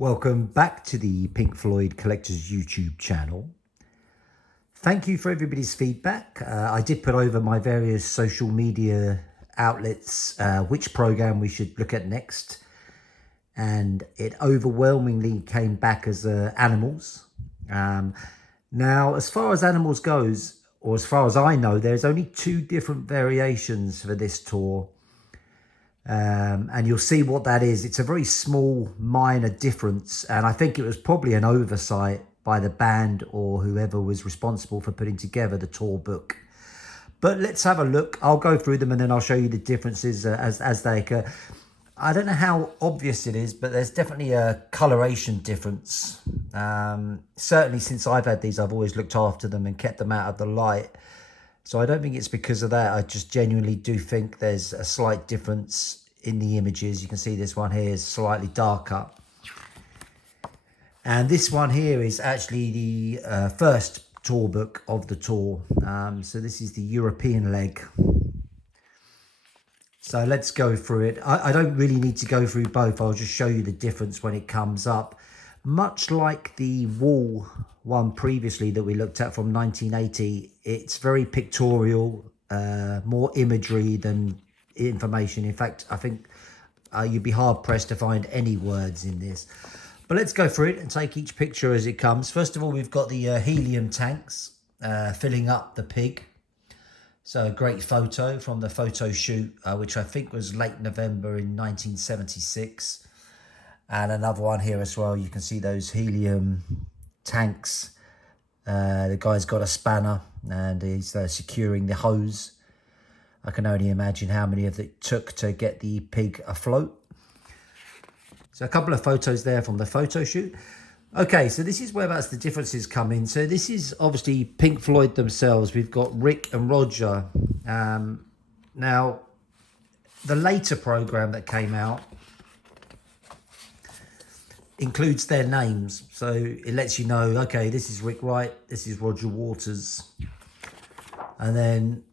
Welcome back to the Pink Floyd Collectors YouTube channel. Thank you for everybody's feedback. I did put over my various social media outlets which program we should look at next, and it overwhelmingly came back as Animals. Now, as far as Animals goes, or as far as I know, there's only 2 different variations for this tour. And you'll see what that is. It's a very small, minor difference, and I think it was probably an oversight by the band or whoever was responsible for putting together the tour book. But let's have a look. I'll go through them and then I'll show you the differences as they occur. I don't know how obvious it is, but there's definitely a coloration difference. Certainly since I've had these, I've always looked after them and kept them out of the light. So I don't think it's because of that. I just genuinely do think there's a slight difference in the images. You can see this one here is slightly darker. And this one here is actually the first tour book of the tour. So this is the European leg. So let's go through it. I don't really need to go through both. I'll just show you the difference when it comes up. Much like the wall one previously that we looked at from 1980, it's very pictorial, more imagery than information. In fact, I think you'd be hard pressed to find any words in this. But let's go through it and take each picture as it comes. First of all, we've got the helium tanks filling up the pig. So a great photo from the photo shoot, which I think was late November in 1976. And another one here as well. You can see those helium tanks. The guy's got a spanner and he's securing the hose. I can only imagine how many of it took to get the pig afloat. So a couple of photos there from the photo shoot. Okay, so this is whereabouts the differences come in. So this is obviously Pink Floyd themselves. We've got Rick and Roger. Now, the later program that came out includes their names. So it lets you know, okay, this is Rick Wright, this is Roger Waters. And then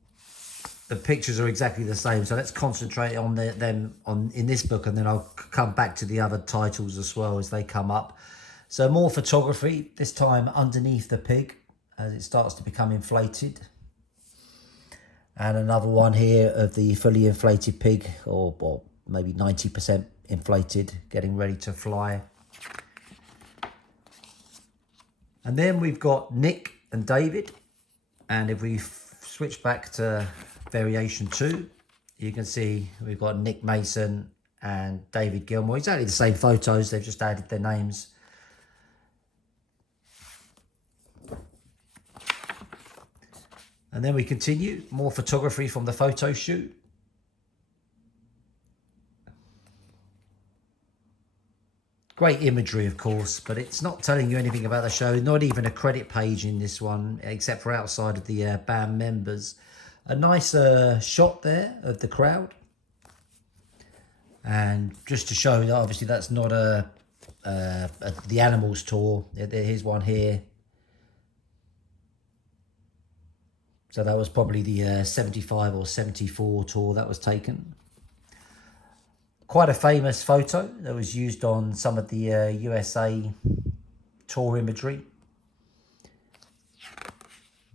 the pictures are exactly the same. So let's concentrate on them in this book, and then I'll come back to the other titles as well as they come up. So more photography, this time underneath the pig as it starts to become inflated. And another one here of the fully inflated pig, or maybe 90% inflated, getting ready to fly. And then we've got Nick and David. And if we switch back to variation 2, you can see we've got Nick Mason and David Gilmour. Exactly the same photos, they've just added their names. And then we continue, more photography from the photo shoot. Great imagery, of course, but it's not telling you anything about the show. Not even a credit page in this one, except for outside of the band members. A nice shot there of the crowd. And just to show that obviously that's not the Animals tour. Here's one here. So that was probably the 75 or 74 tour that was taken. Quite a famous photo that was used on some of the USA tour imagery.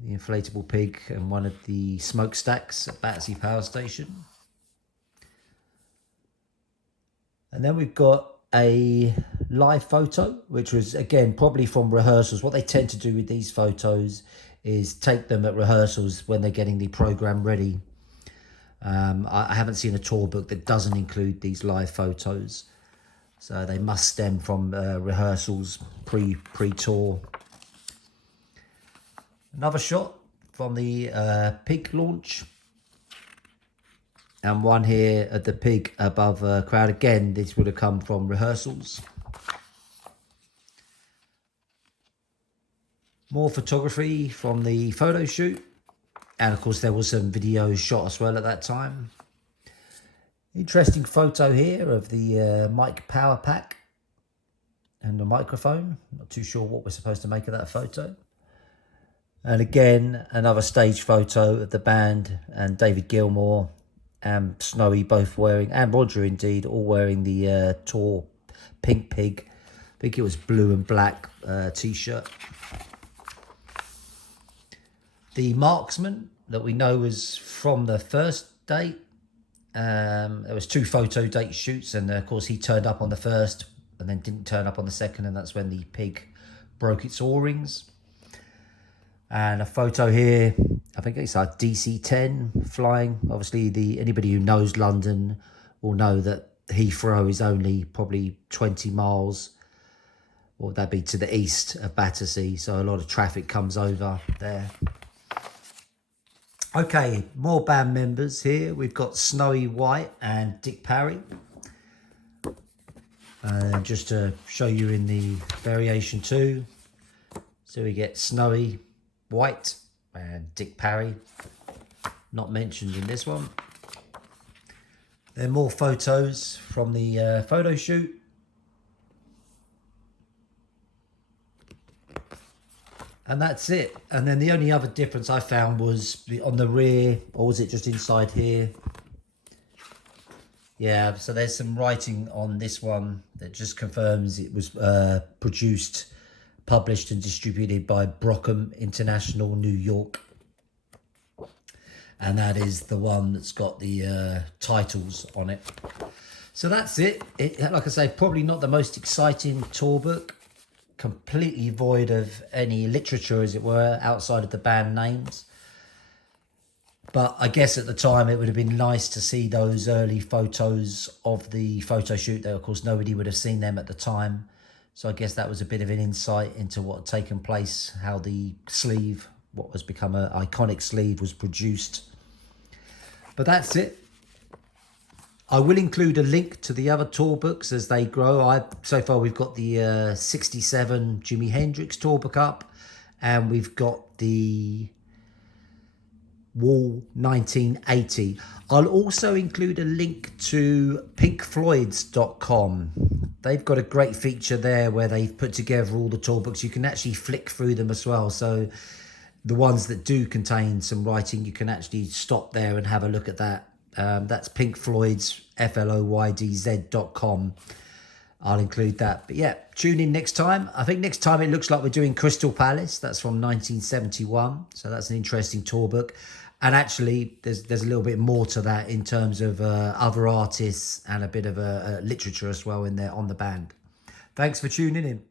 The inflatable pig and one of the smokestacks at Battersea Power Station. And then we've got a live photo, which was, again, probably from rehearsals. What they tend to do with these photos is take them at rehearsals when they're getting the program ready. I haven't seen a tour book that doesn't include these live photos. So they must stem from rehearsals pre-tour. Another shot from the pig launch. And one here at the pig above a crowd. Again, this would have come from rehearsals. More photography from the photo shoot. And of course, there was some video shot as well at that time. Interesting photo here of the mic power pack and the microphone. Not too sure what we're supposed to make of that photo. And again, another stage photo of the band and David Gilmour and Snowy both wearing, and Roger indeed, all wearing the tour pink pig think it was blue and black t-shirt. The Marksman that we know was from the first date. There was 2 photo date shoots, and of course he turned up on the first and then didn't turn up on the second, and that's when the pig broke its O-rings. And a photo here, I think it's our DC-10 flying. Obviously, anybody who knows London will know that Heathrow is only probably 20 miles, or that'd be to the east of Battersea, so a lot of traffic comes over there. Okay, more band members here. We've got Snowy White and Dick Parry. Just to show you in the variation 2. So we get Snowy White and Dick Parry, not mentioned in this one. There are more photos from the photo shoot. And that's it. And then the only other difference I found was on the rear, or was it just inside here? Yeah, so there's some writing on this one that just confirms it was produced, published and distributed by Brockham International, New York. And that is the one that's got the titles on it. So that's it. Like I say, probably not the most exciting tour book. Completely void of any literature, as it were, outside of the band names. But I guess at the time it would have been nice to see those early photos of the photo shoot. Though, of course, nobody would have seen them at the time. So I guess that was a bit of an insight into what had taken place, how the sleeve, what has become an iconic sleeve, was produced. But that's it. I will include a link to the other tour books as they grow. So far we've got the 67 Jimi Hendrix tour book up, and we've got the Wall 1980. I'll also include a link to pinkfloyds.com. They've got a great feature there where they've put together all the tour books. You can actually flick through them as well. So the ones that do contain some writing, you can actually stop there and have a look at that. That's pinkfloyds, FLOYDZ.com. I'll include that. But yeah, tune in next time. I think next time it looks like we're doing Crystal Palace. That's from 1971. So that's an interesting tour book. And actually, there's a little bit more to that in terms of other artists and a bit of literature as well in there on the band. Thanks for tuning in.